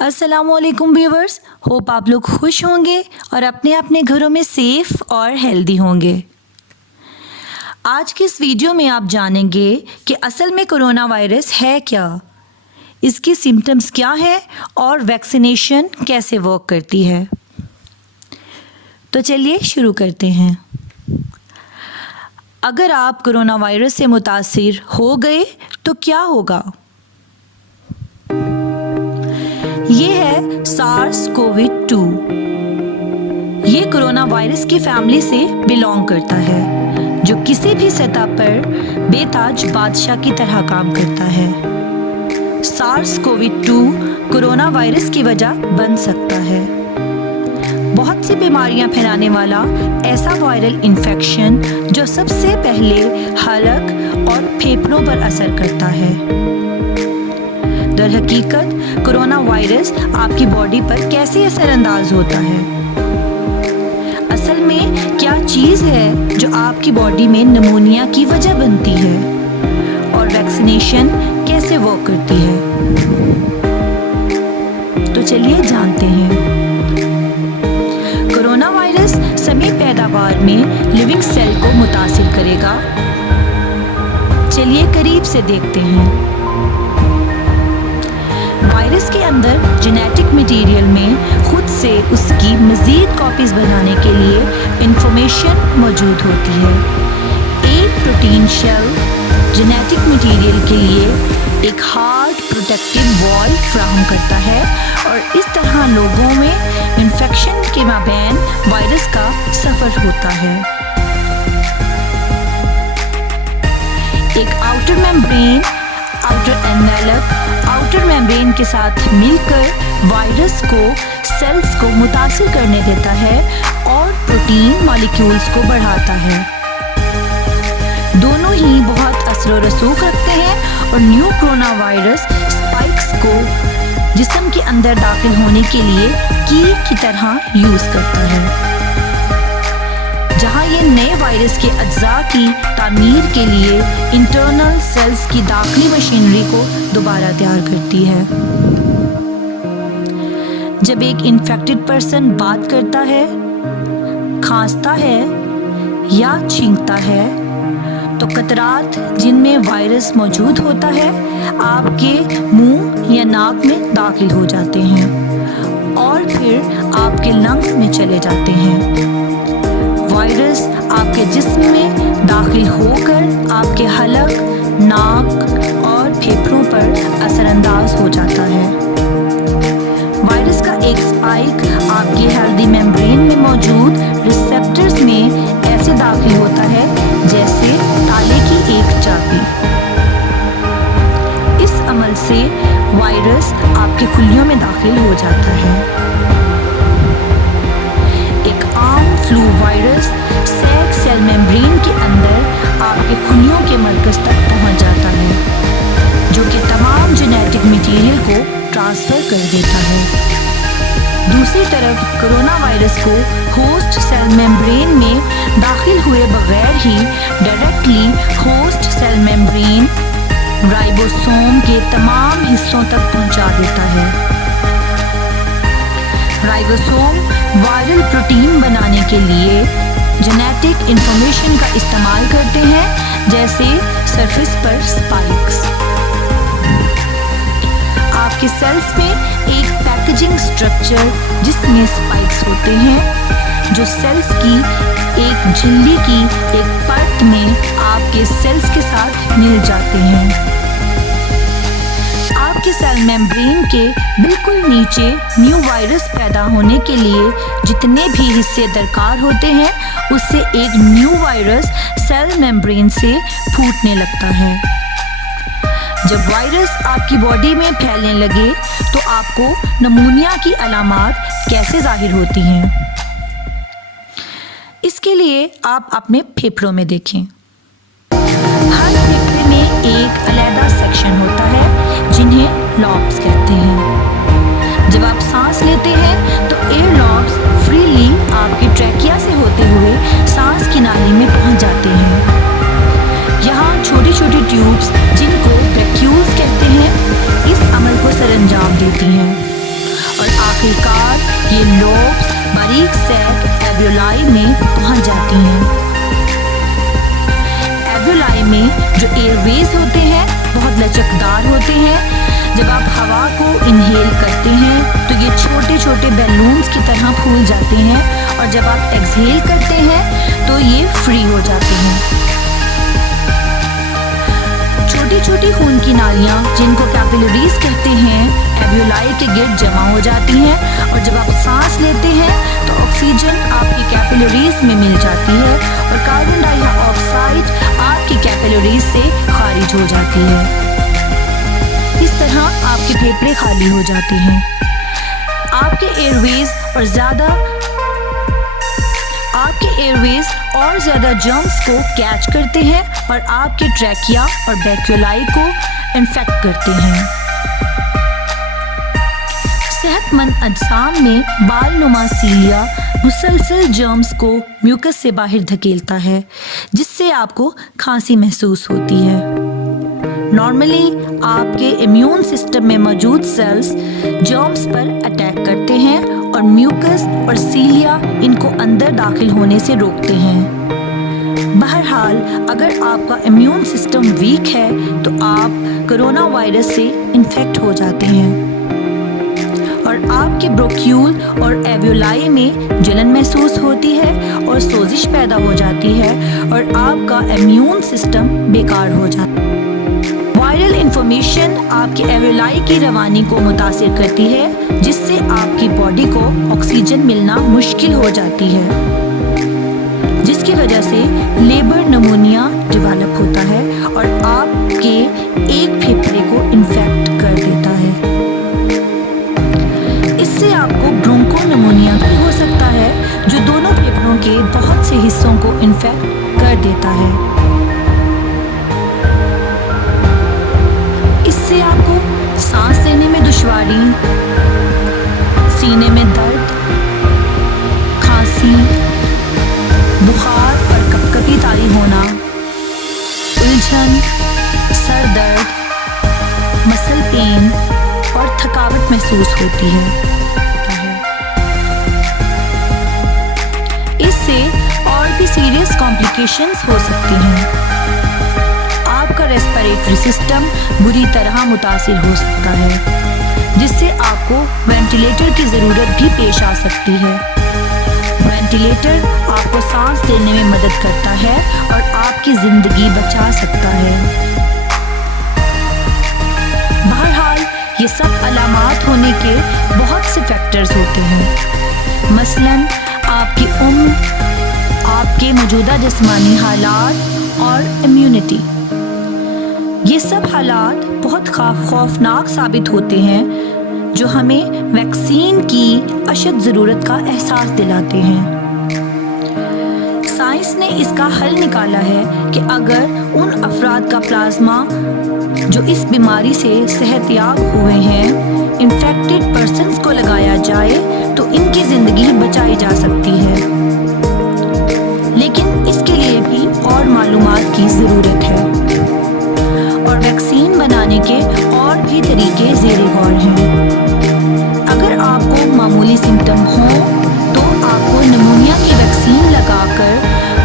अस्सलाम वालेकुम viewers, hope आप लोग खुश होंगे और अपने अपने घरों में सेफ और हेल्दी होंगे। आज के इस वीडियो में आप जानेंगे कि असल में कोरोना वायरस है क्या, इसकी सिम्टम्स क्या है और वैक्सीनेशन कैसे वर्क करती है। तो चलिए शुरू करते हैं। अगर आप कोरोना वायरस से मुतासिर हो गए तो क्या होगा। ये है SARS-CoV-2। ये कोरोना वायरस की फैमिली से बिलोंग करता है, जो किसी भी सतह पर बेताज बादशाह की तरह काम करता है। SARS-CoV-2 कोरोना वायरस की वजह बन सकता है। बहुत सी बीमारियां फैलाने वाला ऐसा वायरल इन्फेक्शन जो सबसे पहले हलक और फेफड़ों पर असर करता है। दर हकीकत कोरोना वायरस आपकी बॉडी पर कैसे असरअंदाज होता है। असल में क्या चीज़ है जो आपकी बॉडी में निमोनिया की वजह बनती है और वैक्सीनेशन कैसे वर्क करती है। तो चलिए जानते हैं। कोरोना वायरस सभी पैदावार में लिविंग सेल को मुतासिर करेगा। चलिए करीब से देखते हैं। वायरस के अंदर जेनेटिक मटेरियल में खुद से उसकी मज़ीद कॉपीज़ बनाने के लिए इंफॉर्मेशन मौजूद होती है। एक प्रोटीन शेल जेनेटिक मटेरियल के लिए एक हार्ड प्रोटेक्टिव वॉल फ्राहम करता है और इस तरह लोगों में इन्फेक्शन के माबैन वायरस का सफ़र होता है। एक आउटर मेम्ब्रेन आउटर मेम्ब्रेन के साथ मिलकर वायरस को सेल्स को मुतासिर करने देता है और प्रोटीन मॉलिक्यूल्स को बढ़ाता है। दोनों ही बहुत असर व रसूख रखते हैं और न्यू कोरोना वायरस स्पाइक्स को जिस्म के अंदर दाखिल होने के लिए कील की तरह यूज़ करता है, जहां ये नए वायरस के अज्जा की तामीर के लिए इंटरनल सेल्स की दाखिली मशीनरी को दोबारा तैयार करती है। जब एक इन्फेक्टेड पर्सन बात करता है, खांसता है या छींकता है तो कतरात जिनमें वायरस मौजूद होता है आपके मुंह या नाक में दाखिल हो जाते हैं और फिर आपके लंग्स में चले जाते हैं। वायरस आपके जिस्म में दाखिल होकर आपके हलक, नाक और फेफड़ों पर असरअंदाज हो जाता है। वायरस का एक स्पाइक आपके हेल्दी मेम्ब्रेन में मौजूद रिसेप्टर्स में ऐसे दाखिल होता है जैसे ताले की एक चाबी। इस अमल से वायरस आपके खुलियों में दाखिल हो जाता है। एक आम flu virus sac cell membrane के अंदर आपके खुलियों के मरकज तक पहुंच जाता है, जो कि तमाम जेनेटिक मटेरियल को ट्रांसफ़र कर देता है। दूसरी तरफ कोरोना वायरस को होस्ट सेल मेम्ब्रेन में दाखिल हुए बगैर ही directly host cell membrane ribosome के तमाम हिस्सों तक पहुंचा देता है। राइबोसोम वायरल प्रोटीन बनाने के लिए जेनेटिक इंफॉर्मेशन का इस्तेमाल करते हैं, जैसे सरफेस पर स्पाइक्स। आपके सेल्स में एक पैकेजिंग स्ट्रक्चर जिसमें स्पाइक्स होते हैं, जो सेल्स की एक झिल्ली की एक परत में आपके सेल्स के साथ मिल जाते हैं। आपके सेल मेम्ब्रेन के बिल्कुल नीचे न्यू वायरस पैदा होने के लिए जितने भी हिस्से दरकार होते हैं, उससे एक न्यू वायरस सेल मेम्ब्रेन से फूटने लगता है। जब वायरस आपकी बॉडी में फैलने लगे तो आपको निमोनिया की अलामात कैसे जाहिर होती हैं। इसके लिए आप अपने फेफड़ों में देखें। हर फेफड़े में एक अलग सेक्शन होता है जिन्हें लॉब्स कहते हैं। जब आप सांस लेते हैं तो एयर लॉब्स फ्रीली आपके ट्रैकिया से होते हुए सांस की नाली में पहुंच जाते हैं। यहाँ छोटी छोटी ट्यूब्स जिनको ब्रैक्यूल्स कहते हैं इस अमल को सरअंजाम देती हैं شکار ہوتے ہیں۔ جب آپ ہوا کو انہیل کرتے ہیں تو یہ چھوٹے چھوٹے بیلونز کی طرح پھول جاتے ہیں، اور جب آپ ایکسہیل کرتے ہیں تو یہ فری ہو جاتے ہیں۔ چھوٹی چھوٹی خون کی نالیاں جن کو کیپیلریز کہتے ہیں ایویولائی کے گرد جمع ہو جاتی ہیں، اور جب آپ سانس لیتے ہیں تو آکسیجن آپ کی کیپیلریز میں مل جاتی ہے اور کاربن ڈائی آکسائڈ آپ کی کیپیلریز سے خارج ہو جاتی ہے۔ اس طرح آپ کے پھیپھڑے خالی ہو جاتے ہیں۔ آپ کے ایئر ویز اور زیادہ جرمز کو کیچ کرتے ہیں اور آپ کے ٹریکیا اور بیکیولائی کو انفیکٹ کرتے ہیں۔ صحت مند اجسام میں بال نما سیلیا مسلسل جرمز کو میوکس سے باہر دھکیلتا ہے، جس سے آپ کو کھانسی محسوس ہوتی ہے۔ نارملی آپ کے امیون سسٹم میں موجود سیلز جرمز پر اٹیک کرتے ہیں اور میوکس اور سیلیا ان کو اندر داخل ہونے سے روکتے ہیں۔ بہرحال اگر آپ کا امیون سسٹم ویک ہے تو آپ کرونا وائرس سے انفیکٹ ہو جاتے ہیں، اور آپ کے برونکیول اور ایویولائی میں جلن محسوس ہوتی ہے اور سوزش پیدا ہو جاتی ہے، اور آپ کا امیون سسٹم بیکار ہو جاتا ہے۔ وائرل انفارمیشن آپ کے ایویولائی کی روانی کو متاثر کرتی ہے، جس سے آپ کی باڈی کو آکسیجن ملنا مشکل ہو جاتی ہے، جس کی وجہ سے لیبر نمونیا ڈیولپ ہوتا ہے اور آپ کے ایک پھیپھڑے کو انفیکٹ کر دیتا ہے۔ اس سے آپ کو برونکو نمونیا بھی ہو سکتا ہے، جو دونوں پھیپھڑوں کے بہت سے حصوں کو انفیکٹ کر دیتا ہے۔ اس سے آپ کو سانس لینے میں دشواری، سینے میں درد، کھانسی، بخار اور کپکپی طاری ہونا، الجھن، سر درد، مسل پین اور تھکاوٹ محسوس ہوتی ہے۔ اس سے اور بھی سیریس کمپلیکیشنز ہو سکتی ہیں۔ آپ کا ریسپیریٹری سسٹم بری طرح متاثر ہو سکتا ہے، جس سے آپ کو وینٹیلیٹر کی ضرورت بھی پیش آ سکتی ہے۔ وینٹیلیٹر آپ کو سانس لینے میں مدد کرتا ہے اور آپ کی زندگی بچا سکتا ہے۔ بہرحال یہ سب علامات ہونے کے بہت سے فیکٹرز ہوتے ہیں، مثلاً آپ کی عمر، آپ کے موجودہ جسمانی حالات اور امیونٹی۔ یہ سب حالات بہت خوفناک ثابت ہوتے ہیں، جو ہمیں ویکسین کی اشد ضرورت کا احساس دلاتے ہیں۔ سائنس نے اس کا حل نکالا ہے کہ اگر ان افراد کا پلازما جو اس بیماری سے صحت یاب ہوئے ہیں انفیکٹڈ پرسنز کو لگایا جائے تو ان کی زندگی بچائی جا سکتی ہے، لیکن اس کے لیے بھی اور معلومات کی ضرورت ہے، اور ویکسین بنانے کے اور بھی طریقے زیر غور ہیں۔ اگر آپ کو معمولی سمٹم ہوں تو آپ کو نمونیا کی ویکسین لگا کر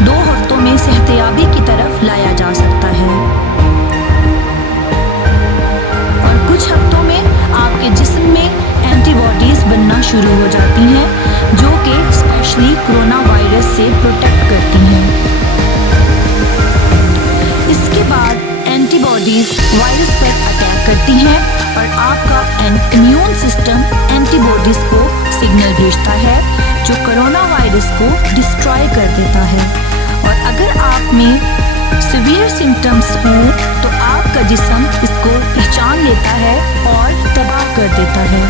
2 ہفتوں میں صحتیابی کی طرف لایا جا سکتا ہے، اور کچھ ہفتوں میں آپ کے جسم میں اینٹی باڈیز بننا شروع ہو جاتی ہیں، جو کہ اسپیشلی کرونا وائرس سے پروٹیکٹ کرتی ہیں۔ اس کے بعد اینٹی باڈیز وائرس پر اٹیک کرتی ہیں اور آپ کا امیون سسٹم اینٹی باڈیز کو سگنل بھیجتا ہے، جو کرونا وائرس کو ڈسٹرائے کر دیتا ہے، اور اگر آپ میں سیویئر سمٹمز ہوں تو آپ کا جسم اس کو پہچان لیتا ہے اور تباہ کر دیتا ہے۔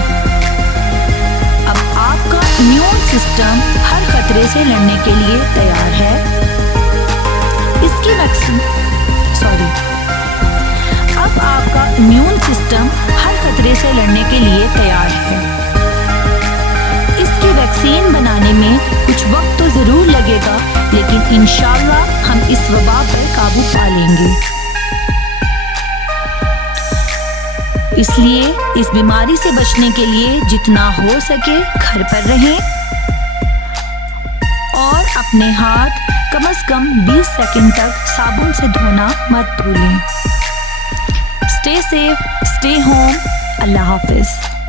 اب آپ کا امیون سسٹم ہر خطرے سے لڑنے کے لیے تیار ہے۔ اس کی اب آپ کا امیون سسٹم ہر خطرے سے لڑنے کے لیے تیار ہے۔ اس کی ویکسین بنانے میں کچھ وقت تو ضرور لگے گا، لیکن انشاءاللہ ہم اس وبا پر قابو پا لیں گے۔ اس لیے اس بیماری سے بچنے کے لیے جتنا ہو سکے گھر پر رہیں اور اپنے ہاتھ کم از کم 20 سیکنڈ تک صابن سے دھونا مت بھولیں۔ Stay safe, stay home. Allah Hafiz.